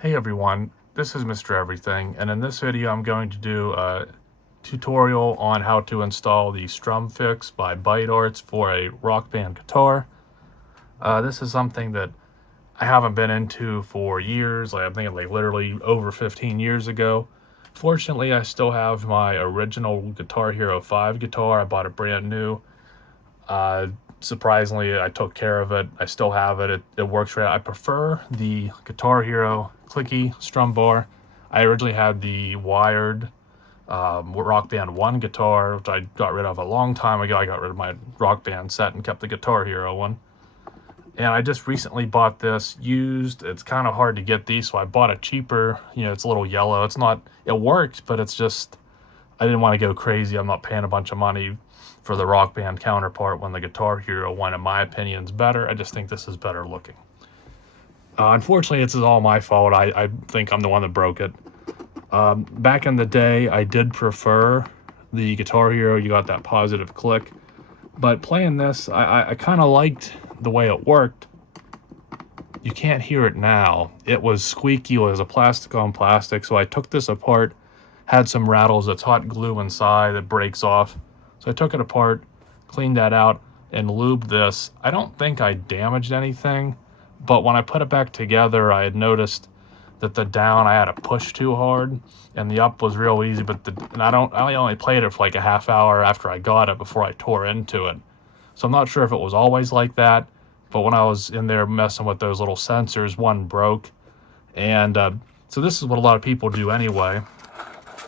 Hey everyone, this is Mr. Everything, and in this video I'm going to do a tutorial on how to install the Strum Fix by Byte for a Rock Band guitar. This is something that I haven't been into for years. I'm thinking literally over 15 years ago. Fortunately, I still have my original Guitar Hero 5 guitar. I bought it brand new. Surprisingly, I took care of it. I still have it. It works right. I prefer the Guitar Hero clicky strum bar. I originally had the wired Rock Band 1 guitar, which I got rid of a long time ago. I got rid of my Rock Band set and kept the Guitar Hero one. And I just recently bought this used. It's kind of hard to get these, so I bought a cheaper. It's a little yellow. It works, but it's just, I didn't want to go crazy. I'm not paying a bunch of money for the Rock Band counterpart when the Guitar Hero one, in my opinion, is better. I just think this is better looking. Unfortunately, this is all my fault. I think I'm the one that broke it. Back in the day, I did prefer the Guitar Hero. You got that positive click. But playing this, I kind of liked the way it worked. You can't hear it now. It was squeaky. It was a plastic on plastic. So I took this apart, had some rattles. It's hot glue inside that breaks off. So I took it apart, cleaned that out, and lubed this. I don't think I damaged anything, but when I put it back together, I had noticed that the down I had to push too hard, and the up was real easy. I only played it for like a half hour after I got it before I tore into it. So I'm not sure if it was always like that, but when I was in there messing with those little sensors, one broke, and so this is what a lot of people do anyway.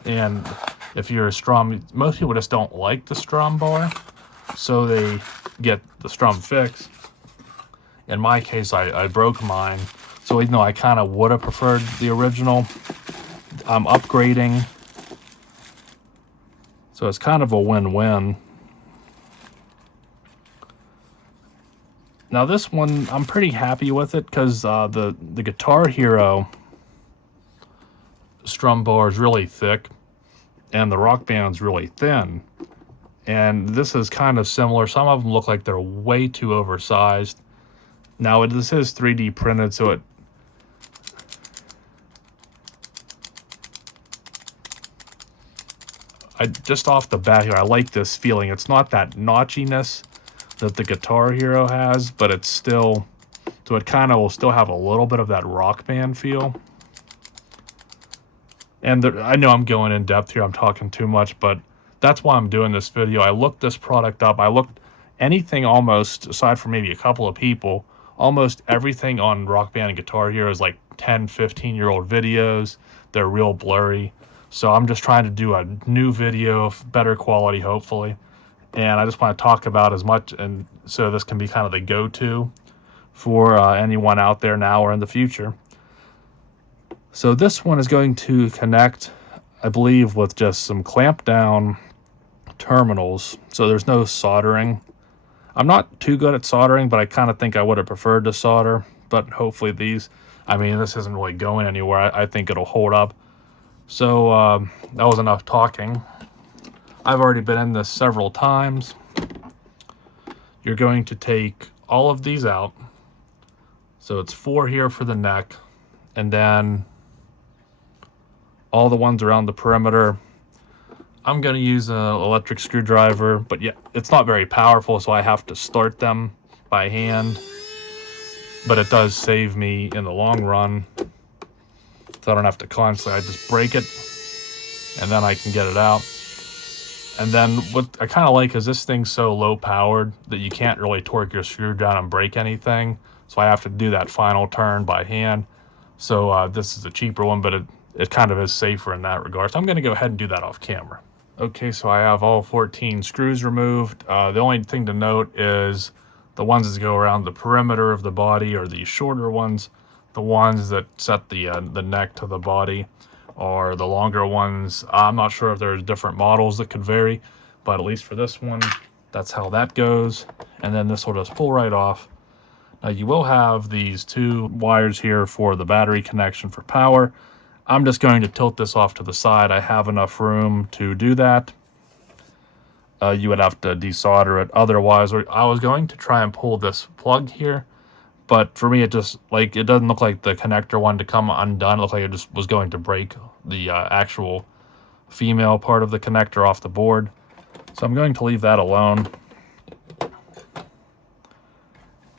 And if you're a strum, most people just don't like the strum bar, so they get the Strum Fix. In my case, I broke mine, so even though I kind of would have preferred the original, I'm upgrading, so it's kind of a win-win. Now this one, I'm pretty happy with it because the Guitar Hero strum bar is really thick, and the Rock Band's really thin. And this is kind of similar. Some of them look like they're way too oversized. Now this is 3D printed, so just off the bat here, I like this feeling. It's not that notchiness that the Guitar Hero has, but it's still, so it kind of will still have a little bit of that Rock Band feel. And I know I'm going in depth here, I'm talking too much, but that's why I'm doing this video. I looked this product up. I looked anything almost, aside from maybe a couple of people, almost everything on Rock Band and Guitar Hero is like 10, 15-year-old videos. They're real blurry. So I'm just trying to do a new video of better quality, hopefully. And I just want to talk about as much, and so this can be kind of the go-to for anyone out there now or in the future. So this one is going to connect, I believe, with just some clamp down terminals. So there's no soldering. I'm not too good at soldering, but I kind of think I would have preferred to solder. But hopefully this isn't really going anywhere. I think it'll hold up. So that was enough talking. I've already been in this several times. You're going to take all of these out. So it's 4 here for the neck, and then all the ones around the perimeter. I'm going to use an electric screwdriver, but yeah, it's not very powerful, so I have to start them by hand. But it does save me in the long run, so I don't have to constantly, I just break it, and then I can get it out. And then what I kind of like is this thing's so low powered that you can't really torque your screw down and break anything. So I have to do that final turn by hand. So this is a cheaper one, but it kind of is safer in that regard. So I'm going to go ahead and do that off camera. Okay, so I have all 14 screws removed. The only thing to note is the ones that go around the perimeter of the body are the shorter ones. The ones that set the neck to the body are the longer ones. I'm not sure if there's different models that could vary, but at least for this one, that's how that goes. And then this will just pull right off. Now you will have these 2 wires here for the battery connection for power. I'm just going to tilt this off to the side. I have enough room to do that. You would have to desolder it otherwise. I was going to try and pull this plug here, But for me, it just, like, it doesn't look like the connector wanted to come undone. It looked like it just was going to break the actual female part of the connector off the board. So I'm going to leave that alone.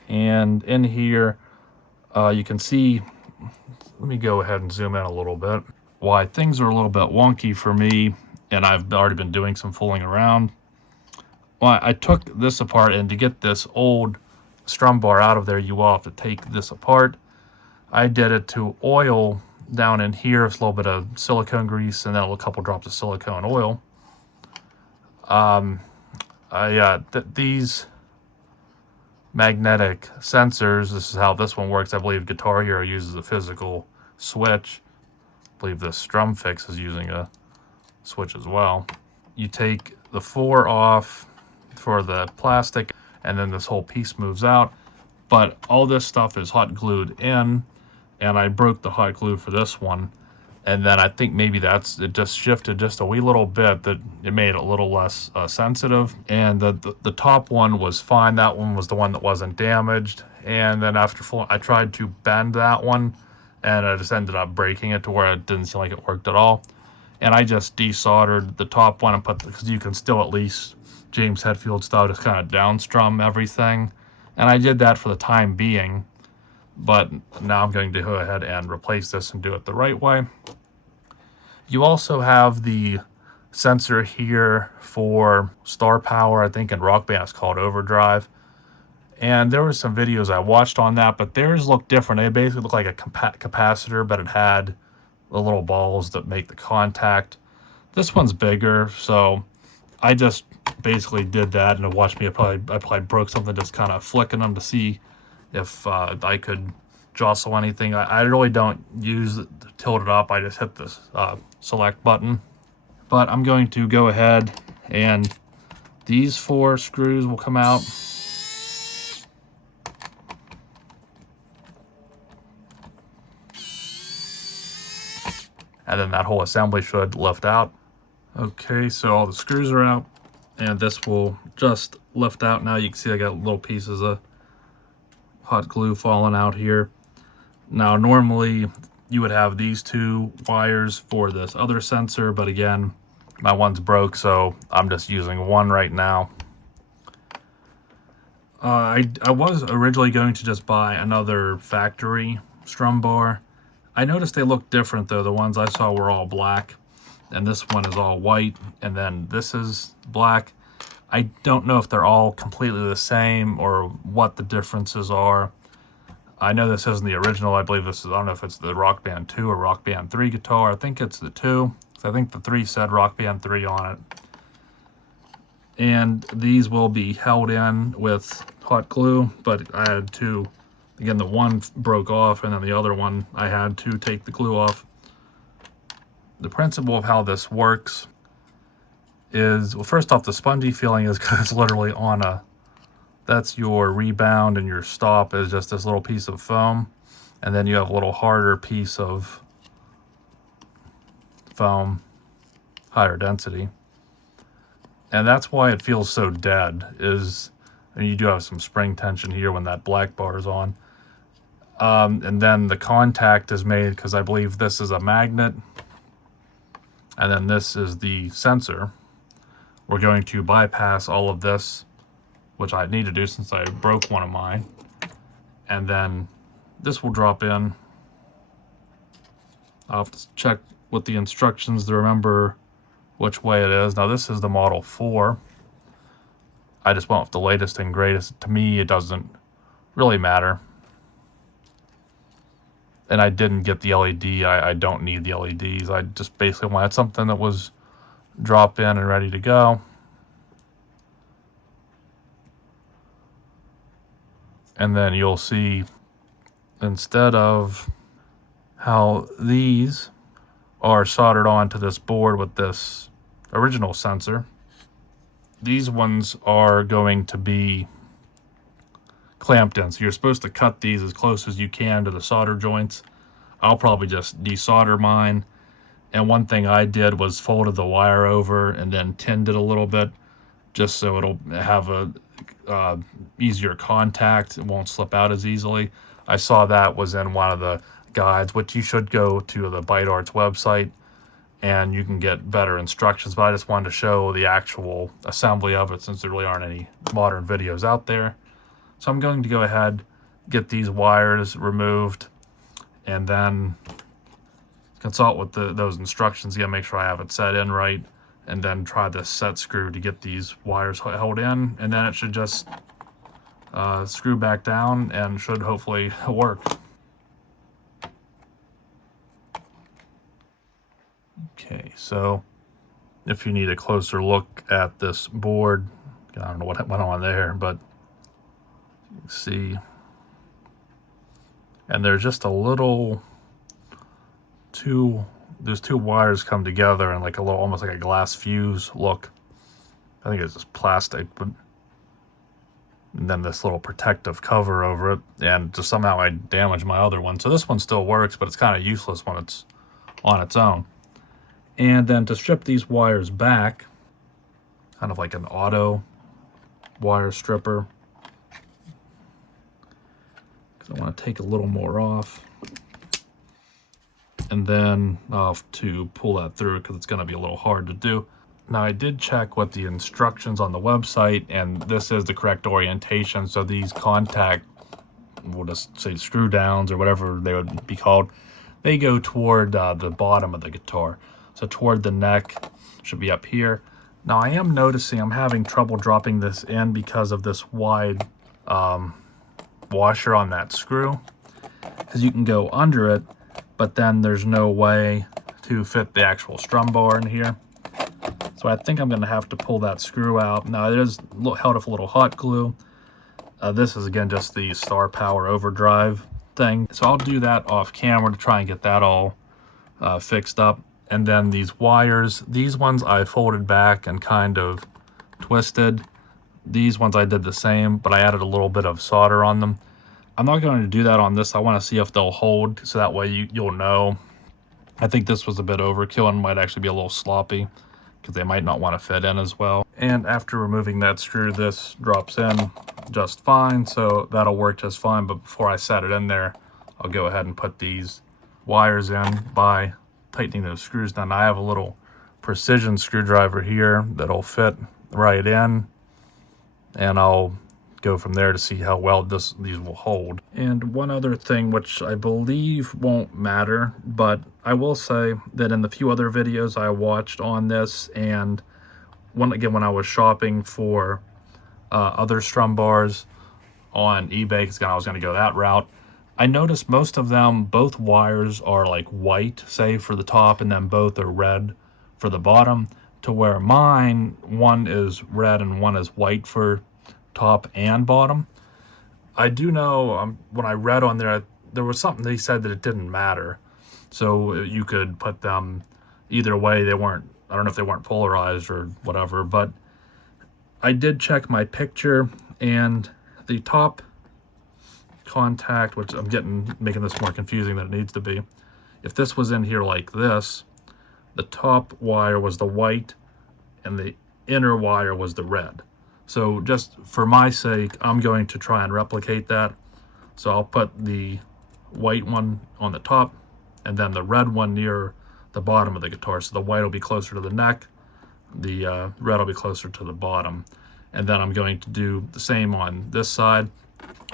And in here, you can see, let me go ahead and zoom in a little bit, why things are a little bit wonky for me, and I've already been doing some fooling around. Well, I took this apart, and to get this old strum bar out of there, you will have to take this apart. I did it to oil down in here, it's a little bit of silicone grease, and then a couple drops of silicone oil. These magnetic sensors, this is how this one works. I believe Guitar Hero uses a physical switch. I believe this Strum Fix is using a switch as well. You take the 4 off for the plastic, and then this whole piece moves out. But all this stuff is hot glued in, and I broke the hot glue for this one. And then I think maybe it just shifted just a wee little bit, that it made it a little less sensitive. And the top one was fine. That one was the one that wasn't damaged. And then I tried to bend that one, and I just ended up breaking it to where it didn't seem like it worked at all. And I just desoldered the top one and because you can still at least James Hetfield style just kind of downstrum everything. And I did that for the time being. But now I'm going to go ahead and replace this and do it the right way. You also have the sensor here for star power. I think in Rock Band it's called overdrive. And there were some videos I watched on that, but theirs looked different. They basically looked like a capacitor, but it had the little balls that make the contact. This one's bigger, so I just basically did that, and it watched me. I probably broke something just kind of flicking them to see if I could jostle anything. I really don't use it to tilt it up. I just hit this select button. But I'm going to go ahead, and these 4 screws will come out. And then that whole assembly should lift out. Okay, so all the screws are out, and this will just lift out. Now you can see I got little pieces of hot glue falling out here. Now normally you would have these 2 wires for this other sensor, but again, my one's broke, so I'm just using one right now. I was originally going to just buy another factory strum bar. I noticed they look different though. The ones I saw were all black, and this one is all white, and then this is black. I don't know if they're all completely the same or what the differences are. I know this isn't the original. I believe this is, I don't know if it's the Rock Band 2 or Rock Band 3 guitar. I think it's the 2. I think the 3 said Rock Band 3 on it. And these will be held in with hot glue, but I had to, again, the one broke off, and then the other one I had to take the glue off. The principle of how this works is, well, first off, the spongy feeling is because it's literally on a, that's your rebound, and your stop is just this little piece of foam, and then you have a little harder piece of foam, higher density. And that's why it feels so dead, is, and you do have some spring tension here when that black bar is on. And then the contact is made, because I believe this is a magnet, and then this is the sensor. We're going to bypass all of this, which I need to do since I broke one of mine. And then this will drop in. I'll have to check with the instructions to remember which way it is. Now this is the Model 4. I just went with the latest and greatest. To me, it doesn't really matter. And I didn't get the LED. I don't need the LEDs. I just basically wanted something that was drop in and ready to go. And then you'll see, instead of how these are soldered onto this board with this original sensor, these ones are going to be clamped in. So you're supposed to cut these as close as you can to the solder joints. I'll probably just desolder mine. And one thing I did was folded the wire over and then tinned it a little bit, just so it'll have a easier contact. It won't slip out as easily. I saw that was in one of the guides, which you should go to the Byte Arts website and you can get better instructions, but I just wanted to show the actual assembly of it since there really aren't any modern videos out there. So I'm going to go ahead, get these wires removed, and then consult with those instructions again, make sure I have it set in right, and then try the set screw to get these wires held in, and then it should just screw back down and should hopefully work. Okay, so if you need a closer look at this board, I don't know what went on there, but you can see, and there's just a little there's two wires come together and like a little, almost like a glass fuse look. I think it's just plastic, but and then this little protective cover over it, and just somehow I damaged my other one. So this one still works, but it's kind of useless when it's on its own. And then to strip these wires back, kind of like an auto wire stripper, because I want to take a little more off. And then I'll have to pull that through because it's going to be a little hard to do. Now I did check with the instructions on the website, and this is the correct orientation. So these contact, we'll just say screw downs or whatever they would be called, they go toward the bottom of the guitar. So toward the neck, should be up here. Now I am noticing I'm having trouble dropping this in because of this wide washer on that screw. Because you can go under it, but then there's no way to fit the actual strum bar in here. So I think I'm going to have to pull that screw out. Now it is held with a little hot glue. This is again just the Star Power overdrive thing. So I'll do that off camera to try and get that all fixed up. And then these wires, these ones I folded back and kind of twisted. These ones I did the same, but I added a little bit of solder on them. I'm not going to do that on this. I want to see if they'll hold, so that way you'll know. I think this was a bit overkill and might actually be a little sloppy because they might not want to fit in as well. And after removing that screw, this drops in just fine, so that'll work just fine. But before I set it in there, I'll go ahead and put these wires in by tightening those screws down. I have a little precision screwdriver here that'll fit right in, and I'll go from there to see how well these will hold. And one other thing, which I believe won't matter, but I will say that in the few other videos I watched on this, and when I was shopping for other strum bars on eBay, because I was going to go that route, I noticed most of them, both wires are like white, say, for the top, and then both are red for the bottom, to where mine, one is red and one is white for top and bottom. I do know when I read on there, there was something they said that it didn't matter. So you could put them either way. They weren't, I don't know if they weren't polarized or whatever, but I did check my picture, and the top contact, which I'm making this more confusing than it needs to be. If this was in here like this, the top wire was the white and the inner wire was the red. So just for my sake, I'm going to try and replicate that. So I'll put the white one on the top and then the red one near the bottom of the guitar. So the white will be closer to the neck, the red will be closer to the bottom. And then I'm going to do the same on this side.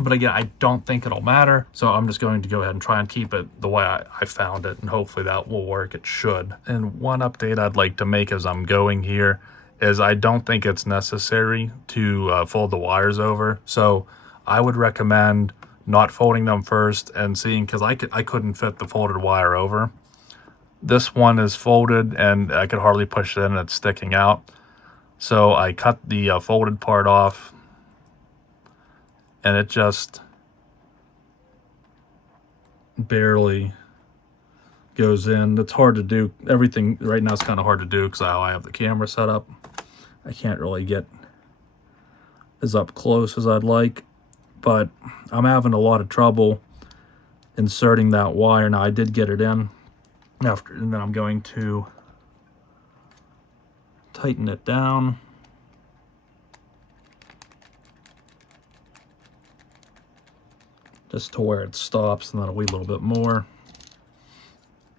But again, I don't think it'll matter, so I'm just going to go ahead and try and keep it the way I found it, and hopefully that will work. It should. And one update I'd like to make as I'm going here is I don't think it's necessary to fold the wires over. So I would recommend not folding them first and seeing, because I couldn't fit the folded wire over. This one is folded and I could hardly push it in and it's sticking out. So I cut the folded part off, and it just barely goes in. It's hard to do. Everything right now is kind of hard to do because how I have the camera set up. I can't really get as up close as I'd like, but I'm having a lot of trouble inserting that wire. Now I did get it in after, and then I'm going to tighten it down. just to where it stops, and then a wee little bit more.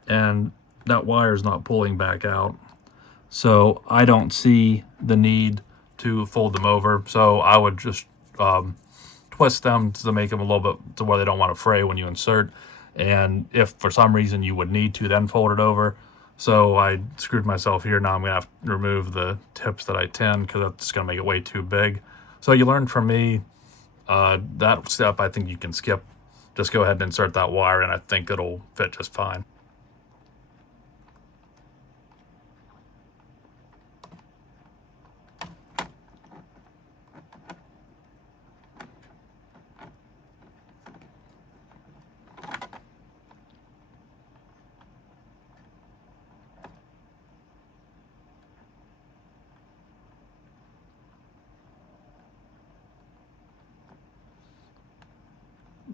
And that wire is not pulling back out. So I don't see the need to fold them over. So I would just twist them to make them a little bit to where they don't want to fray when you insert. And if for some reason you would need to, then fold it over. So I screwed myself here. Now I'm going to have to remove the tips that I tin because that's going to make it way too big. So you learned from me that step. I think you can skip. Just go ahead and insert that wire, and I think it'll fit just fine.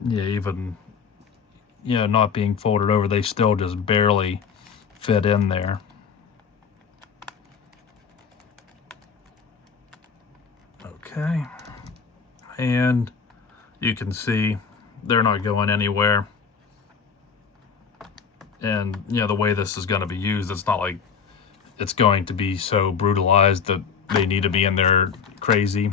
Yeah, even, you know, not being folded over, they still just barely fit in there. Okay. And you can see they're not going anywhere. And, you know, the way this is going to be used, it's not like it's going to be so brutalized that they need to be in there crazy.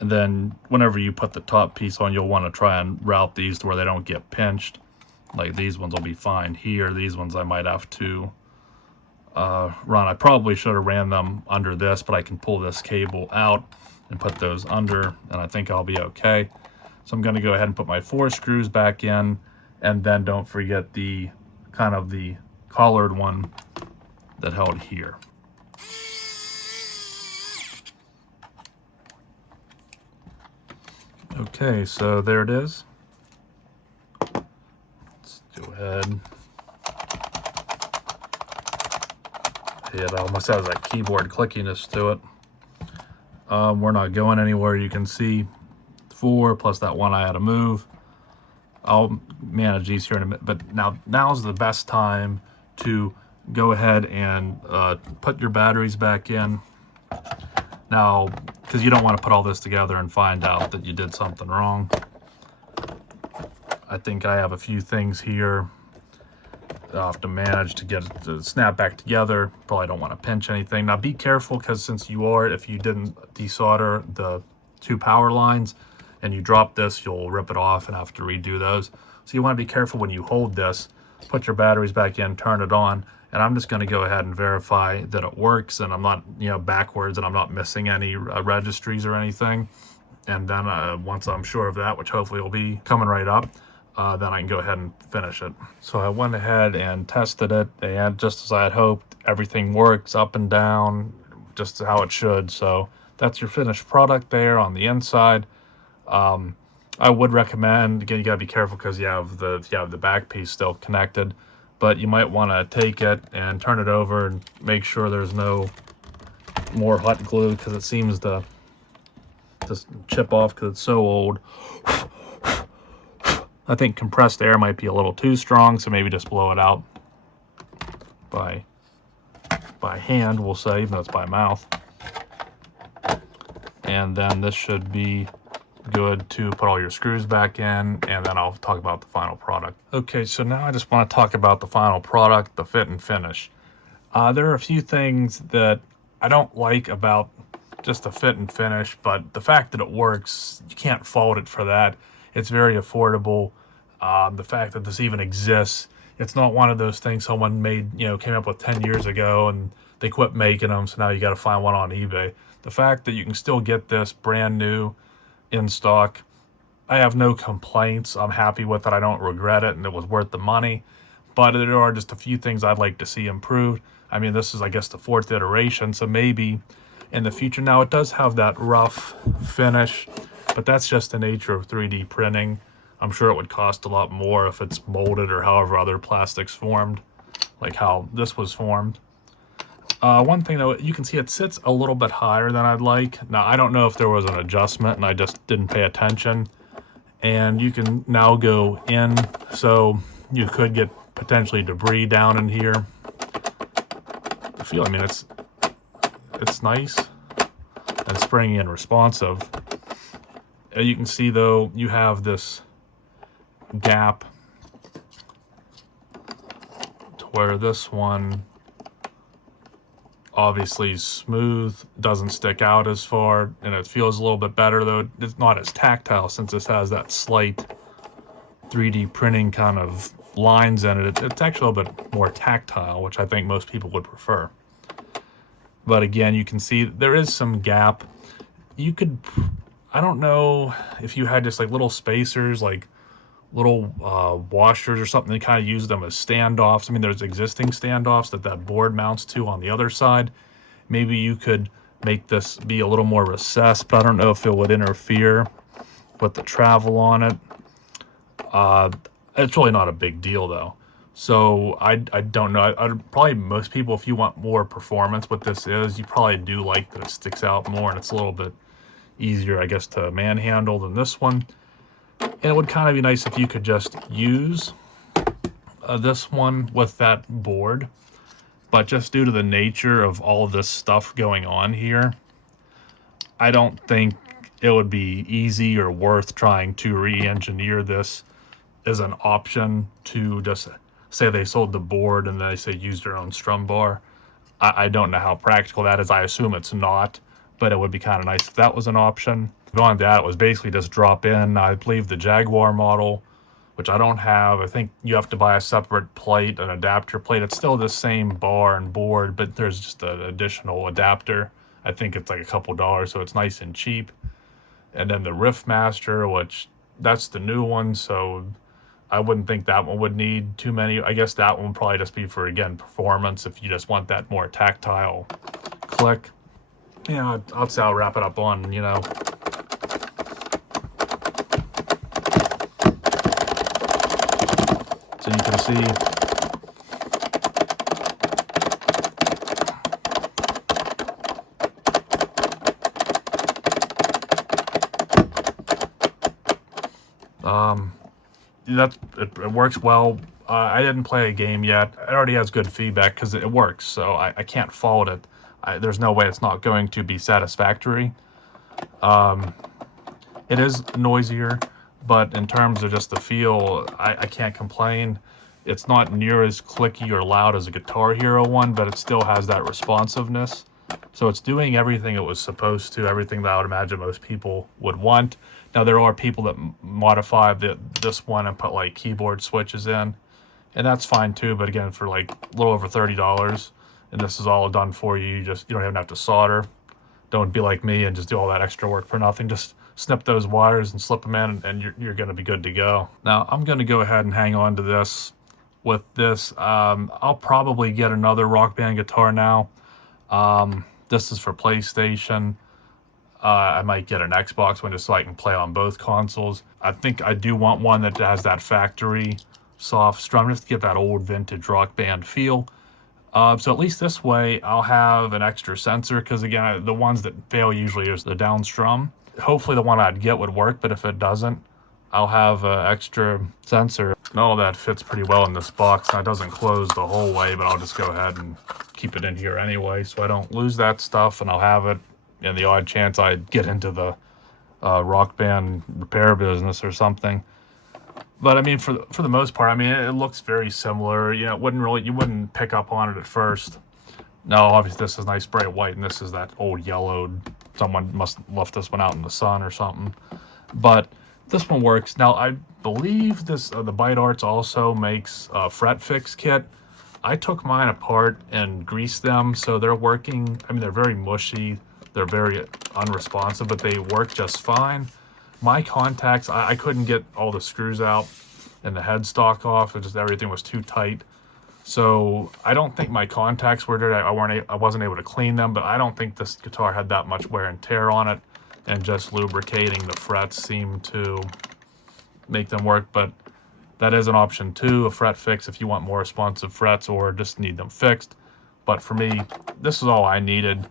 And then whenever you put the top piece on, you'll want to try and route these to where they don't get pinched. Like these ones will be fine here. These ones I might have to run. I probably should have ran them under this, but I can pull this cable out and put those under, and I think I'll be okay. So I'm going to go ahead and put my 4 screws back in, and then don't forget the kind of the collared one that held here. Okay, so there it is. Let's go ahead. Yeah, it almost has that keyboard clickiness to it. We're not going anywhere. You can see 4 plus that one I had to move. I'll manage these here in a minute, but now's the best time to go ahead and put your batteries back in. Now, because you don't want to put all this together and find out that you did something wrong. I think I have a few things here I'll have to manage to get it to snap back together. Probably don't want to pinch anything. Now be careful, because since if you didn't desolder the 2 power lines and you drop this, you'll rip it off and have to redo those. So you want to be careful when you hold this. Put your batteries back in, turn it on, and I'm just going to go ahead and verify that it works and I'm not, you know, backwards, and I'm not missing any registries or anything. And then once I'm sure of that, which hopefully will be coming right up, then I can go ahead and finish it. So I went ahead and tested it, and just as I had hoped, everything works up and down just how it should. So that's your finished product there on the inside. I would recommend, again, you gotta be careful because you have the back piece still connected, but you might want to take it and turn it over and make sure there's no more hot glue, because it seems to just chip off because it's so old. I think compressed air might be a little too strong, so maybe just blow it out by hand, we'll say, even though it's by mouth. And then this should be good to put all your screws back in, and then I'll talk about the final product. Okay, so now I just want to talk about the final product, the fit and finish. There are a few things that I don't like about just the fit and finish, but the fact that it works, you can't fault it for that. It's very affordable. The fact that this even exists, it's not one of those things someone came up with 10 years ago and they quit making them, so now you got to find one on eBay. The fact that you can still get this brand new in stock, I have no complaints. I'm happy with it. I don't regret it, and it was worth the money. But there are just a few things I'd like to see improved. I mean, this is, I guess, the 4th iteration, so maybe in the future. Now, it does have that rough finish, but that's just the nature of 3D printing. I'm sure it would cost a lot more if it's molded or however other plastics formed, like how this was formed. One thing though, you can see it sits a little bit higher than I'd like. Now, I don't know if there was an adjustment and I just didn't pay attention. And you can now go in, so you could get potentially debris down in here. I mean, it's nice and springy and responsive. You can see though, you have this gap to where this one obviously smooth, doesn't stick out as far, and it feels a little bit better, though it's not as tactile since this has that slight 3D printing kind of lines in it. It's actually a little bit more tactile, which I think most people would prefer. But again, you can see there is some gap. You could, I don't know if you had just like little spacers, like little washers or something, they kind of use them as standoffs. I mean, there's existing standoffs that board mounts to on the other side. Maybe you could make this be a little more recessed, but I don't know if it would interfere with the travel on it. It's really not a big deal though. So I don't know. I'd probably, most people, if you want more performance, what this is, you probably do like that it sticks out more and it's a little bit easier, I guess, to manhandle than this one. And it would kind of be nice if you could just use this one with that board. But just due to the nature of all of this stuff going on here, I don't think it would be easy or worth trying to re-engineer this as an option to just say they sold the board and they say use their own strum bar. I don't know how practical that is. I assume it's not, but it would be kind of nice if that was an option. Beyond that, it was basically just drop in. I believe the Jaguar model, which I don't have, I think you have to buy a separate plate, an adapter plate. It's still the same bar and board, but there's just an additional adapter. I think it's like a couple dollars, so it's nice and cheap. And then the Riff Master, which that's the new one, so I wouldn't think that one would need too many. I guess that one would probably just be for, again, performance, if you just want that more tactile click. Yeah, I'll say I'll wrap it up on, you know, so you can see it works well. I didn't play a game yet. It already has good feedback because it works, so I can't fault it. There's no way it's not going to be satisfactory. It is noisier, but in terms of just the feel, I can't complain. It's not near as clicky or loud as a Guitar Hero one, but it still has that responsiveness. So it's doing everything it was supposed to, everything that I would imagine most people would want. Now, there are people that modify this one and put like keyboard switches in, and that's fine too. But again, for like a little over $30, and this is all done for you. You don't even have to solder. Don't be like me and just do all that extra work for nothing. Just snip those wires and slip them in, and you're going to be good to go. Now, I'm going to go ahead and hang on to this. With this, I'll probably get another Rock Band guitar now. This is for PlayStation. I might get an Xbox one just so I can play on both consoles. I think I do want one that has that factory soft strum, just to get that old vintage Rock Band feel. So at least this way I'll have an extra sensor, because again, the ones that fail usually is the down strum. Hopefully the one I'd get would work, but if it doesn't, I'll have an extra sensor. And all that fits pretty well in this box. Now, it doesn't close the whole way, but I'll just go ahead and keep it in here anyway so I don't lose that stuff, and I'll have it in the odd chance I get into the Rock Band repair business or something. But I mean, for the most part, I mean, it looks very similar. You know, you wouldn't pick up on it at first. No, obviously this is nice bright white, and this is that old yellowed. Someone must have left this one out in the sun or something. But this one works. Now, I believe this the Byte Arts also makes a fret fix kit. I took mine apart and greased them, so they're working. I mean, they're very mushy. They're very unresponsive, but they work just fine. My contacts, I couldn't get all the screws out and the headstock off. It just, everything was too tight. So I don't think my contacts were dirty. I wasn't able to clean them, but I don't think this guitar had that much wear and tear on it. And just lubricating the frets seemed to make them work. But that is an option too, a fret fix if you want more responsive frets or just need them fixed. But for me, this is all I needed.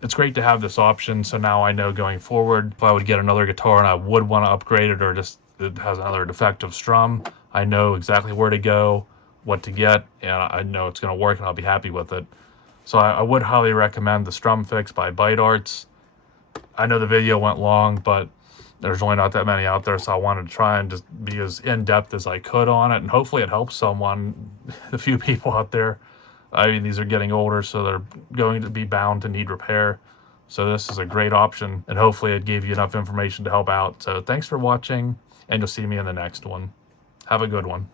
It's great to have this option, so now I know going forward, if I would get another guitar and I would want to upgrade it, or just it has another defective strum, I know exactly where to go, what to get, and I know it's going to work and I'll be happy with it. So I would highly recommend the Strum Fix by Byte Arts. I know the video went long, but there's really not that many out there, so I wanted to try and just be as in-depth as I could on it, and hopefully it helps someone, a few people out there. I mean, these are getting older, so they're going to be bound to need repair. So this is a great option, and hopefully it gave you enough information to help out. So thanks for watching, and you'll see me in the next one. Have a good one.